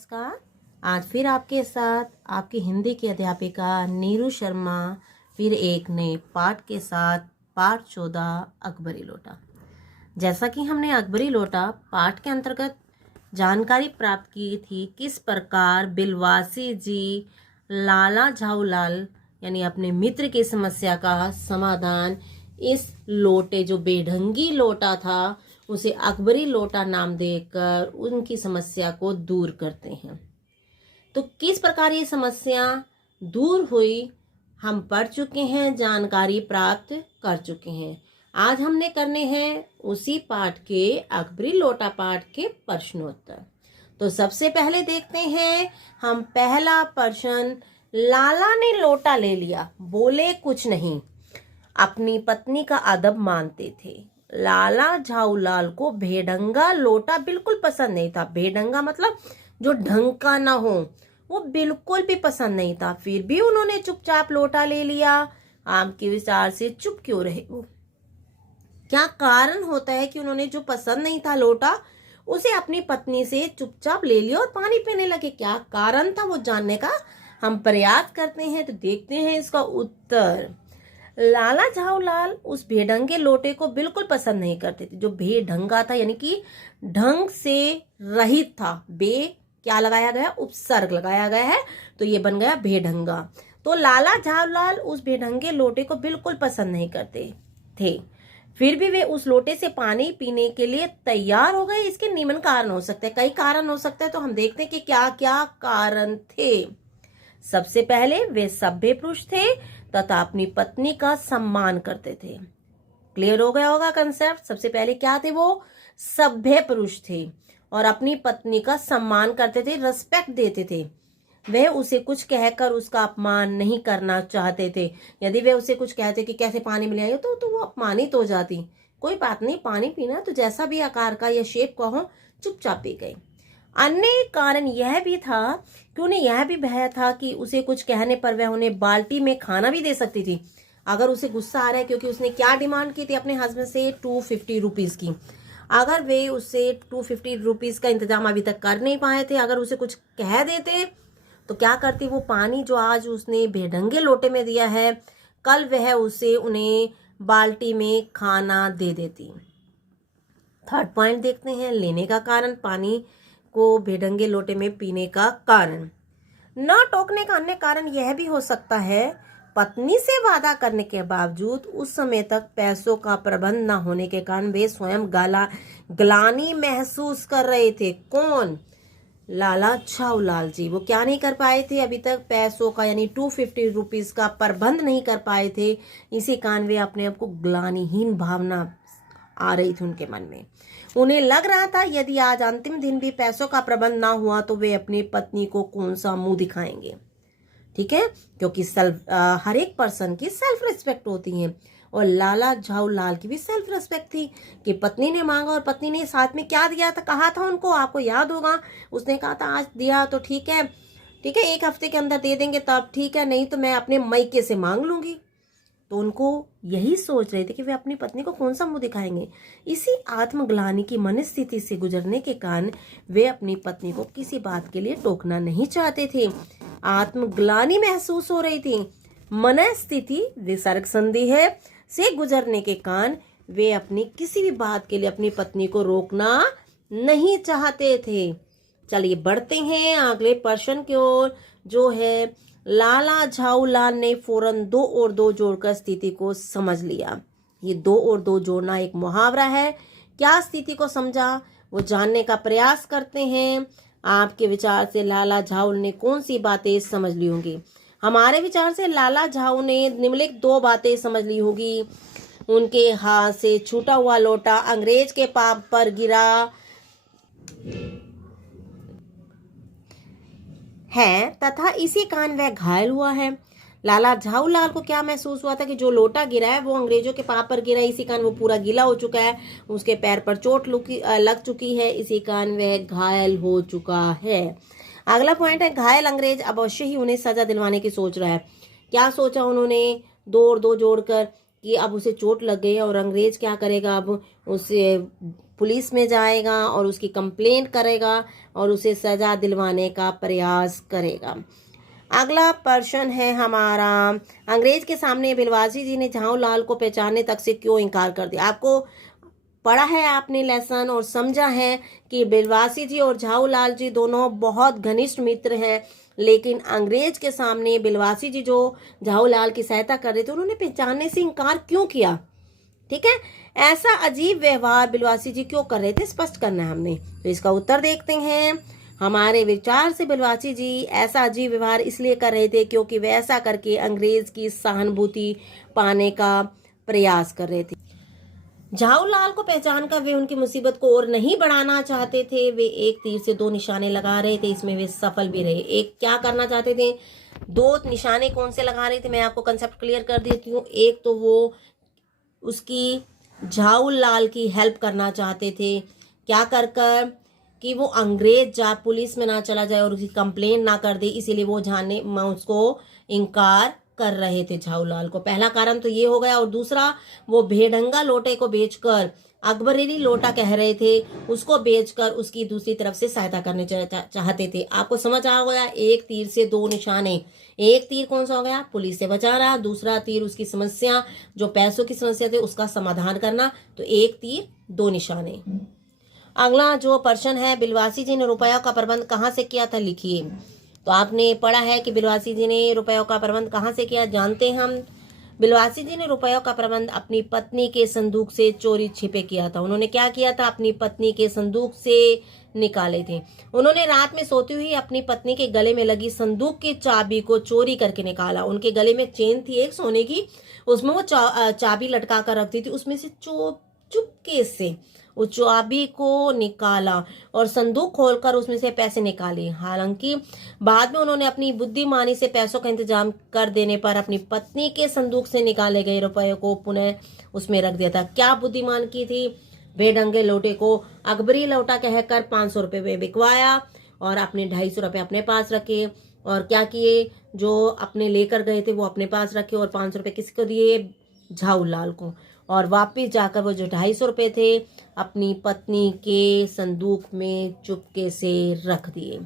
नमस्कार। आज फिर आपके साथ आपकी हिंदी की अध्यापिका नीरू शर्मा फिर एक नए पाठ के साथ पाठ 14 अकबरी लोटा। जैसा कि हमने अकबरी लोटा पाठ के अंतर्गत जानकारी प्राप्त की थी किस प्रकार बिलवासी जी लाला झाऊलाल यानी अपने मित्र की समस्या का समाधान इस लोटे जो बेढंगी लोटा था उसे अकबरी लोटा नाम देकर उनकी समस्या को दूर करते हैं। तो किस प्रकार ये समस्या दूर हुई हम पढ़ चुके हैं, जानकारी प्राप्त कर चुके हैं। आज हमने करने हैं उसी पाठ के अकबरी लोटा पाठ के प्रश्नोत्तर। तो सबसे पहले देखते हैं हम पहला प्रश्न। लाला ने लोटा ले लिया, बोले कुछ नहीं, अपनी पत्नी का अदब मानते थे। लाला झाऊलाल को बेढंगा लोटा बिल्कुल पसंद नहीं था। बेढंगा मतलब जो ढंग का ना हो, वो बिल्कुल भी पसंद नहीं था। फिर भी उन्होंने चुपचाप लोटा ले लिया। आपके विचार से चुप क्यों रहे वो? क्या कारण होता है कि उन्होंने जो पसंद नहीं था लोटा उसे अपनी पत्नी से चुपचाप ले लिया और पानी पीने लगे? क्या कारण था वो जानने का हम प्रयास करते हैं। तो देखते हैं इसका उत्तर। लाला झाऊलाल उस बेढंगे लोटे को बिल्कुल पसंद नहीं करते थे। जो बेढंगा था यानी कि ढंग से रहित था। बे क्या लगाया गया? उपसर्ग लगाया गया है, तो ये बन गया बेढंगा। तो लाला झाऊलाल उस बेढंगे लोटे को बिल्कुल पसंद नहीं करते थे। फिर भी वे उस लोटे से पानी पीने के लिए तैयार हो गए। इसके निम्न कारण हो सकते हैं, कई कारण हो सकते हैं। तो हम देखते हैं कि क्या क्या कारण थे। सबसे पहले वे सभ्य पुरुष थे तथा अपनी पत्नी का सम्मान करते थे। क्लियर हो गया होगा कंसेप्ट। सबसे पहले क्या थे? वो सभ्य पुरुष थे और अपनी पत्नी का सम्मान करते थे, रिस्पेक्ट देते थे। वह उसे कुछ कहकर उसका अपमान नहीं करना चाहते थे। यदि वे उसे कुछ कहते कि कैसे पानी मिल आई तो वो अपमानित हो जाती। कोई बात नहीं, पानी पीना तो जैसा भी आकार का या शेप का हो, चुपचाप पी गई। अन्य कारण यह भी था कि उन्हें यह भी भय था कि उसे कुछ कहने पर वह उन्हें बाल्टी में खाना भी दे सकती थी। अगर उसे गुस्सा आ रहा है, क्योंकि उसने क्या डिमांड की थी अपने हस्बैंड से? 250 रुपीज की। अगर वे उससे 250 रुपीज का इंतजाम अभी तक कर नहीं पाए थे, अगर उसे कुछ कह देते तो क्या करती? वो पानी जो आज उसने बेढंगे लोटे में दिया है, कल वह उसे उन्हें बाल्टी में खाना दे देती। थर्ड पॉइंट देखते हैं, लेने का कारण, पानी को बेढंगे लोटे में पीने का कारण। न टोकने का अन्य कारण यह भी हो सकता है पत्नी से वादा करने के बावजूद उस समय तक पैसों का प्रबंध न होने के कारण वे स्वयं ग्लानि महसूस कर रहे थे। कौन? लाला झाऊलाल जी। वो क्या नहीं कर पाए थे? अभी तक पैसों का यानी 250 रुपीज का प्रबंध नहीं कर पाए थे। इसी कारण वे अपने आप को ग्लानिहीन भावना आ रही थी उनके मन में। उन्हें लग रहा था यदि आज अंतिम दिन भी पैसों का प्रबंध ना हुआ तो वे अपनी पत्नी को कौन सा मुंह दिखाएंगे। ठीक है, क्योंकि हर एक पर्सन की सेल्फ रिस्पेक्ट होती है और लाला झाऊलाल की भी सेल्फ रिस्पेक्ट थी कि पत्नी ने मांगा और पत्नी ने साथ में क्या दिया था, कहा था उनको, आपको याद होगा। उसने कहा था आज दिया तो ठीक है, ठीक है, 1 हफ्ते के अंदर दे देंगे तब ठीक है, नहीं तो मैं अपने मायके से मांग लूंगी। तो उनको यही सोच रहे थे कि वे अपनी पत्नी को कौन सा मुंह दिखाएंगे। इसी आत्मग्लानि की मनस्थिति से गुजरने के कारण वे अपनी पत्नी को किसी बात के लिए टोकना नहीं चाहते थे। आत्मग्लानि महसूस हो रही थी। मनस्थिति विसर्ग संधि है से गुजरने के कारण वे अपनी किसी भी बात के लिए अपनी पत्नी को रोकना नहीं चाहते थे। चलिए बढ़ते हैं अगले प्रश्न की ओर, जो है लाला झाऊलाल ने फौरन 2 और 2 जोड़कर स्थिति को समझ लिया। ये 2 और 2 जोड़ना एक मुहावरा है। क्या स्थिति को समझा वो जानने का प्रयास करते हैं। आपके विचार से लाला झाऊ ने कौन सी बातें समझ ली होंगी? हमारे विचार से लाला झाऊ ने निम्नलिखित 2 बातें समझ ली होगी। उनके हाथ से छूटा हुआ लोटा अंग्रेज के पाप पर गिरा है तथा इसी कारण वह घायल हुआ है। लाला झाऊलाल को क्या महसूस हुआ था कि जो लोटा गिरा है वो अंग्रेजों के पाप पर गिरा है, इसी कारण वो पूरा गीला हो चुका है, उसके पैर पर चोट लग चुकी है, इसी कारण वह घायल हो चुका है। अगला पॉइंट है, घायल अंग्रेज अवश्य ही उन्हें सजा दिलवाने की सोच रहा है। क्या सोचा उन्होंने? 2 और 2 जोड़कर कि अब उसे चोट लग गई और अंग्रेज क्या करेगा, अब उसे पुलिस में जाएगा और उसकी कंप्लेंट करेगा और उसे सजा दिलवाने का प्रयास करेगा। अगला प्रश्न है हमारा, अंग्रेज के सामने बिलवासी जी ने झाऊलाल को पहचानने तक से क्यों इनकार कर दिया। आपको पढ़ा है आपने लेसन और समझा है कि बिलवासी जी और झाऊलाल जी दोनों बहुत घनिष्ठ मित्र हैं, लेकिन अंग्रेज के सामने बिलवासी जी जो झाऊलाल की सहायता कर रहे थे उन्होंने पहचानने से इनकार क्यों किया। ठीक है, ऐसा अजीब व्यवहार बिलवासी जी क्यों कर रहे थे, स्पष्ट करना है हमने। तो इसका उत्तर देखते हैं। हमारे विचार से बिलवासी जी ऐसा अजीब व्यवहार इसलिए कर रहे थे क्योंकि वे ऐसा करके अंग्रेज की सहानुभूति पाने का प्रयास कर रहे थे। झाऊलाल को पहचान कर वे उनकी मुसीबत को और नहीं बढ़ाना चाहते थे। वे एक तीर से दो निशाने लगा रहे थे, इसमें वे सफल भी रहे। एक क्या करना चाहते थे, दो निशाने कौन से लगा रहे थे, मैं आपको कंसेप्ट क्लियर कर देती हूँ। एक तो वो उसकी झाऊलाल की हेल्प करना चाहते थे, क्या कर कर कि वो अंग्रेज पुलिस में ना चला जाए और उसकी कंप्लेंट ना कर दे, इसीलिए वो जाने उसको इनकार कर रहे थे झाऊलाल को। पहला कारण तो ये हो गया। और दूसरा, वो भेड़ंगा लोटे को बेचकर अकबरेली लोटा कह रहे थे उसको बेचकर उसकी दूसरी तरफ से सहायता करने चाहते थे। आपको समझ आ गया, एक तीर से दो निशाने। एक तीर कौन सा हो गया, पुलिस से बचा रहा, दूसरा तीर उसकी समस्या जो पैसों की समस्या थी उसका समाधान करना। तो एक तीर दो निशाने। अगला जो प्रश्न है, बिलवासी जी ने रुपया का प्रबंध कहाँ से किया था, लिखिए। तो आपने पढ़ा है कि बिलवासी जी ने रुपयों का प्रबंध कहाँ से किया, जानते हैं हम। बिलवासी जी ने रुपयों का प्रबंध अपनी पत्नी के संदूक से चोरी छिपे किया था। उन्होंने क्या किया था, अपनी पत्नी के संदूक से निकाले थे। उन्होंने रात में सोती हुई अपनी पत्नी के गले में लगी संदूक की चाबी को चोरी करके निकाला। उनके गले में चेन थी एक सोने की, उसमें वो चाबी लटका कर रखती थी, उसमें से चुपके से उस चाबी को निकाला और संदूक खोलकर उसमें से पैसे निकाले। हालांकि बाद में उन्होंने अपनी बुद्धिमानी से पैसों का इंतजाम कर देने पर अपनी पत्नी के संदूक से निकाले गए रुपए को पुनः उसमें रख दिया था। क्या बुद्धिमान की थी, बेढंगे लोटे को अकबरी लोटा कहकर 500 रुपए में बिकवाया और अपने 250 रुपए अपने पास रखे। और क्या किए, जो अपने लेकर गए थे वो अपने पास रखे और 500 रुपए किसको दिए, झाऊलाल को। और वापिस जाकर वो जो 250 रुपए थे अपनी पत्नी के संदूक में चुपके से रख दिए।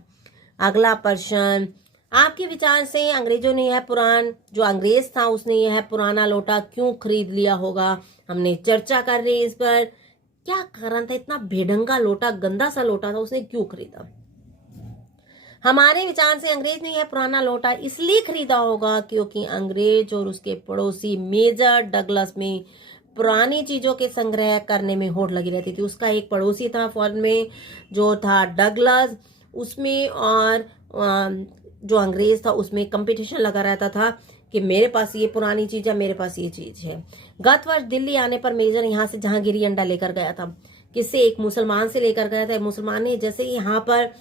अगला प्रश्न, आपके विचार से अंग्रेजों ने यह जो अंग्रेज था उसने यह पुराना लोटा क्यों खरीद लिया होगा। हमने चर्चा कर रही है इस पर, क्या कारण था, इतना बेढंगा लोटा, गंदा सा लोटा था, उसने क्यों खरीदा। हमारे विचार से अंग्रेज ने यह पुराना लोटा इसलिए खरीदा होगा क्योंकि अंग्रेज और उसके पड़ोसी मेजर डगलस में पुरानी चीजों के संग्रह करने में होड़ लगी रहती थी। उसका एक पड़ोसी था फॉरेन में जो था डगलस, उसमें और जो अंग्रेज था उसमें कंपटीशन लगा रहता था कि मेरे पास ये पुरानी चीज है, मेरे पास ये चीज है। गत वर्ष दिल्ली आने पर मेजर यहाँ से जहांगीरी अंडा लेकर गया था। किससे, एक मुसलमान से लेकर गया था। मुसलमान ने जैसे यहाँ पर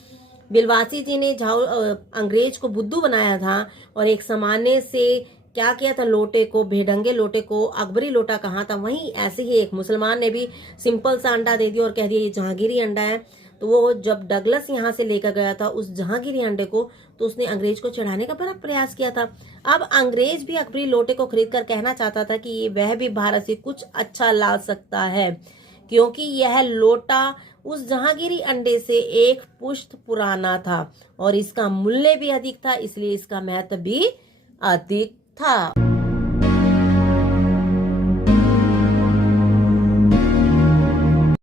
बिलवासी जी ने अंग्रेज को बुद्धू बनाया था और एक सामान्य से क्या किया था, लोटे को, भेड़ंगे लोटे को अकबरी लोटा कहा था, वहीं ऐसे ही एक मुसलमान ने भी सिंपल सा अंडा दे दिया और कह दिया ये जहांगीरी अंडा है। तो वो जब डगलस यहाँ से लेकर गया था उस जहांगीरी अंडे को, तो उसने अंग्रेज को चढ़ाने का बड़ा प्रयास किया था। अब अंग्रेज भी अकबरी लोटे को खरीद कर कहना चाहता था कि वह भी भारत से कुछ अच्छा ला सकता है, क्योंकि यह लोटा उस जहांगीरी अंडे से एक पुश्त पुराना था और इसका मूल्य भी अधिक था, इसलिए इसका महत्व भी अधिक था।